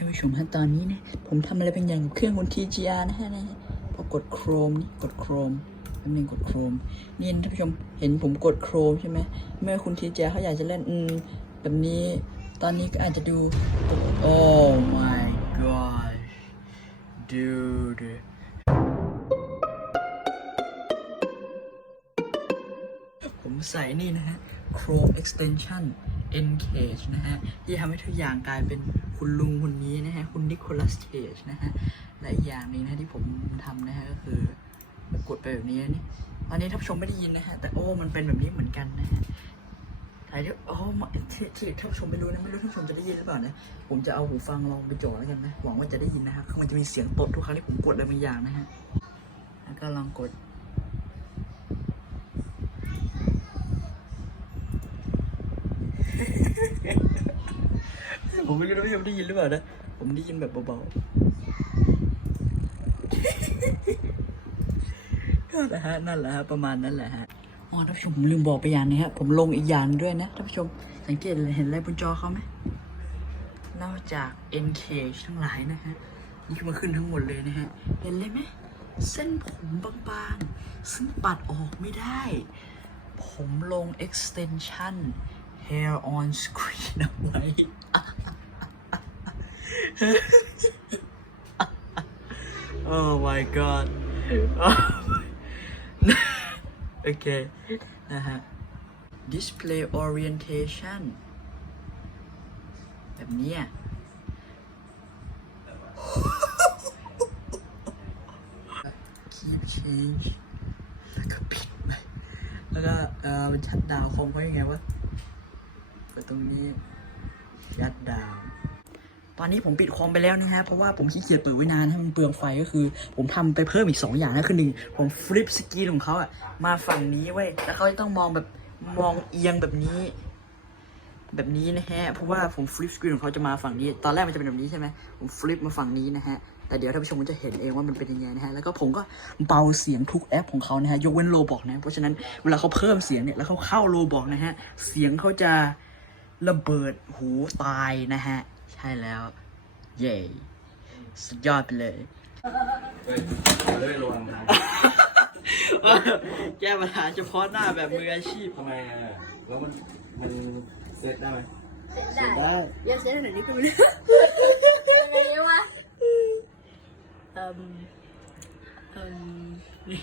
ท่านผู้ชมฮะตอนนี้นี่ยผมทำอะไรเป็นอย่างกับเครื่องบน TGR นะฮะนะฮะพอกดโครมนี่กดโครมแป๊บนึงกดโครมนี่ท่านผู้ชมเห็นผมกดโครมใช่ไหมเมื่อคุณ TGR เขาอยากจะเล่นอืมแบบนี้ ตอนนี้ก็อาจจะดู Oh my gosh dude ผมใส่นี่นะฮะ Chrome Extension Encage นะฮะ ที่ทำให้ทุกอย่างกลายเป็น คุณลุงคนนี้นะฮะ คุณนิโคลัสเคจนะฮะ และอีกอย่างหนึงนะที่ผมทำนะฮะ ก็คือกดไปแบบนี้นี่ตอนนี้ท่านผู้ชมไม่ได้ยินนะฮะ แต่โอ้มันเป็นแบบนี้เหมือนกันนะฮะแต่ที่โอ้มาที่ที่ท่านผู้ชมไม่รู้นะไม่รู้ท่านผู้ชมจะได้ยินหรือเปล่านะผมจะเอาหูฟังลองไปจ่อแล้วกันนะหวังว่าจะได้ยินนะฮะมันจะมีเสียงตดทุกครั้งที่ผมกดอะไรบางอย่างนะฮะแล้วก็ลองกด ผมไม่รู้นะพี่ผมได้ยินหรือเปล่านะ ผมได้ยินแบบเบาๆนั่นแหละฮะนั่นแหละฮะประมาณนั้นแหละฮะอ๋อท่านผู้ชมผมลืมบอกไปอย่างนึงฮะผมลงอีกอย่างด้วยนะท่านผู้ชมสังเกตเห็นอะไรบนจอเขาไหมนอกจาก Encage ทั้งหลายนะฮะนี่คือมาขึ้นทั้งหมดเลยนะฮะเห็นเลยไหมเส้นผมบางๆ ซึ่งปัดออกไม่ได้ ผมลง extension hair on screen เอาไว้ oh my god โอเค นะฮะ display orientation แบบนี้ย keep change แล้วก็ปิดไปแล้วก็เออเป็นชัดดาวคอมเขายังไงวะเปิดตรงนี้ ชัดดาว ตอนนี้ผมปิดคอมไปแล้วนะฮะเพราะว่าผมขี้เกียจเปิดไว้นานให้มันเปลืองไฟก็คือ ผมทำไปเพิ่มอีก 2 อย่างนะคือหนึ่งผมฟลิปสกรีนของเขาอะมาฝั่งนี้เว้ยแล้วเขาจะต้องมองแบบมองเอียงแบบนี้ แบบนี้นะฮะเพราะว่าผมฟลิปสกรีนของเขาจะมาฝั่งนี้ ตอนแรกมันจะเป็นแบบนี้ใช่ไหมผมฟลิปมาฝั่งนี้นะฮะแต่เดี๋ยวท่านผู้ชมจะเห็นเองว่ามันเป็นยังไงนะฮะ แล้วก็ผมก็เบาเสียงทุกแอปของเขานะฮะ ยกเว้นโลบอกนะ เพราะฉะนั้นเวลาเขาเพิ่มเสียงเนี่ย แล้วเขาเข้าโลบอกนะฮะ เสียงเขาจะระเบิดหูตายนะฮะ ใช่แล้ว เย่สุดยอดไปเลยเฮ้ยเลยระวังนะแก้ปัญหาเฉพาะหน้าแบบมืออาชีพ ทำไมอะแล้วมันมันเซตได้ไหมได้ได้อย่าเสียหน่อยนี่ก็ไม่รู้อะไรวะเอ่มเอ่มนี่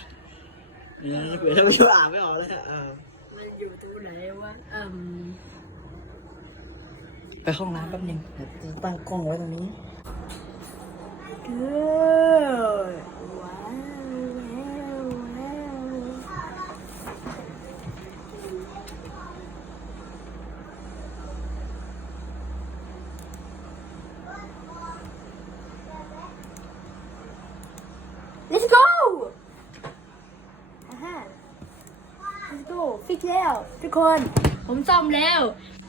นี่เผื่อท่านผู้ชมอ่านไม่ออกเลยฮะเออมันอยู่ตรงไหนวะอืม ไปห้องน้ำแป๊บนึงเดี๋ยวจะตั้งกล้องไว้ตรงนี้เออว้าวว้าวว้าว Let's go อ่าฮะ Let's go ฟิกแล้วทุกคน ผมซ่อมแล้ว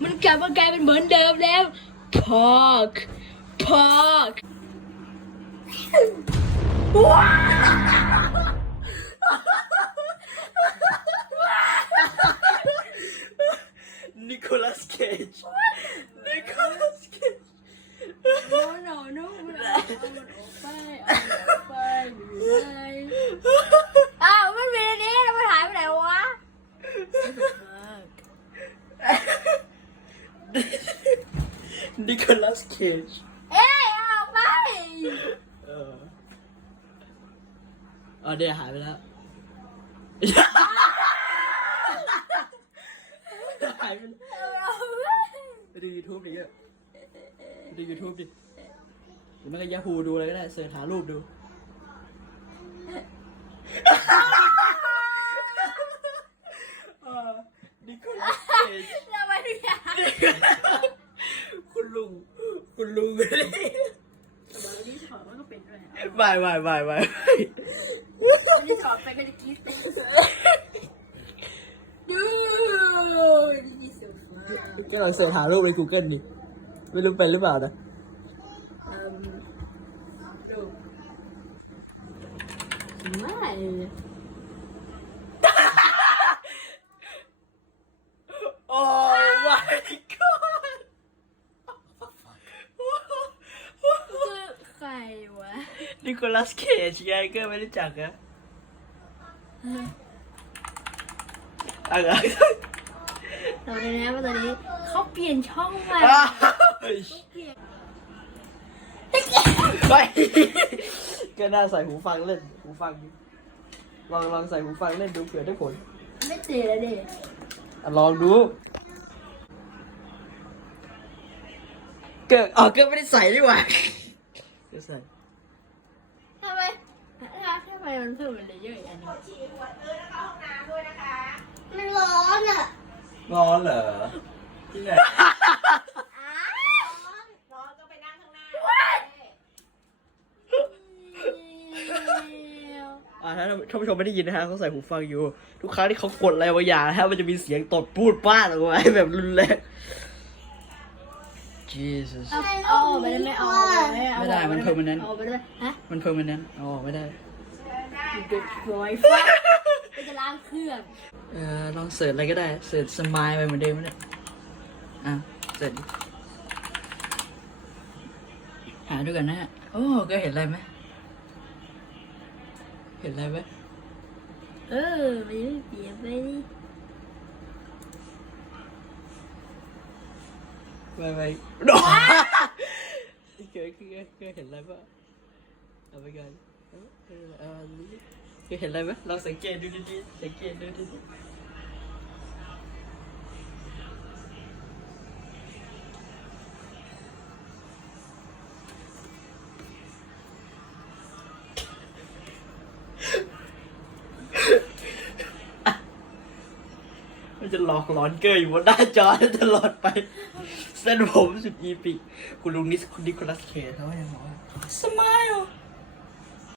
มันกลับมากลายเป็นเหมือนเดิมแล้ว Park Park ว้าวนิโคลัสเคจนิโคลัสเคจ no no no มันเอามันออกไปเอามันออกไปอยู่ไหนอ้าวมันมีอันนี้แล้วมันหายไปไหนวะ นิโคลัสเคจเอ้ยเอาออกไป เอออ๋อเดี๋ยวหายไปแล้วหายไปแล้วเอาออกไปไปดูยูทูบดิเยอะดูยูทูบดิหรือไม่ก็ยาฮูดูอะไรก็ได้เสิร์ชหารูปดู เออนิโคลัสเคจ ทำไมถึงอยากคุณลุง คุณลุงเลยวันนี้ถอดมันก็เป็นด้วยบายบายบายบายวันนี้ถอดไปก็จะกรี๊ดเลยดูนี่สุดก็ลองเสิร์ชหารูปใน Google ดิไม่รู้เป็นหรือเปล่านะ อืมดูไม่ โอ้ my god นิ โคลัสเคจไงก็ไม่รู้จักอะอะไรตอนนี้นะตอนนี้เขาเปลี่ยนช่องใหม่อ้าวเฮ้ยเปลี่ยนไปก็น่าใส่หูฟังเล่นหูฟังดิลองลองใส่หูฟังเล่นดูเผื่อได้ผล ไม่เตะแล้วดิอะลองดูเกิดอ๋อเกิดไม่ได้ใส่ดีกว่าเกิดใส่ทำไมถ้าทำ ไมมันเพิ่มมันเลยเยอะอย่างนี้มันร้อนอะร้อนเหรอที่ไหนอ่าถ้าท่านผู้ชมไม่ได้ยินนะฮะเขาใส่หูฟังอยู่ ทุกครั้งที่เขากดอะไรบางอย่างนะฮะมันจะมีเสียงตดพูดป้าดออกมาแบบรุนแรง Jesus เอาเอาออกไปได้ไหมเอาออกไปได้หไม่ได้มัน permanent เอาออกไปได้ไหมฮะ มันเพิ่มมันนั้นเอาออกไม่ได้ ร้อยฟ้าก็จะล้างเครื่อง เออลองเสิร์ชอะไรก็ได้ เสิร์ชสมายไปเหมือนเดิมเนี่ยอะเสิร์ชดิหาดูกันนะฮะ โอ้ก็เห็นอะไรไหม เห็นอะไรไหมเออมันยังไม่เปลี่ยนไปนี่ไม่ไม่โดนเกิดเกิดเกิดเห็นอะไรบ้างเอาไปกันเเออนนี้เคยเห็นอะไรไหมลองสังเกตดูดีๆสังเกตดูดีๆมันจะหลอกหลอนเกยอยู่บนหน้าจอตลอดไป เส้นผมสุดอีปิคุณลุงนิสคุณนิโคลัสเคทเขายังบอกว่าสมาย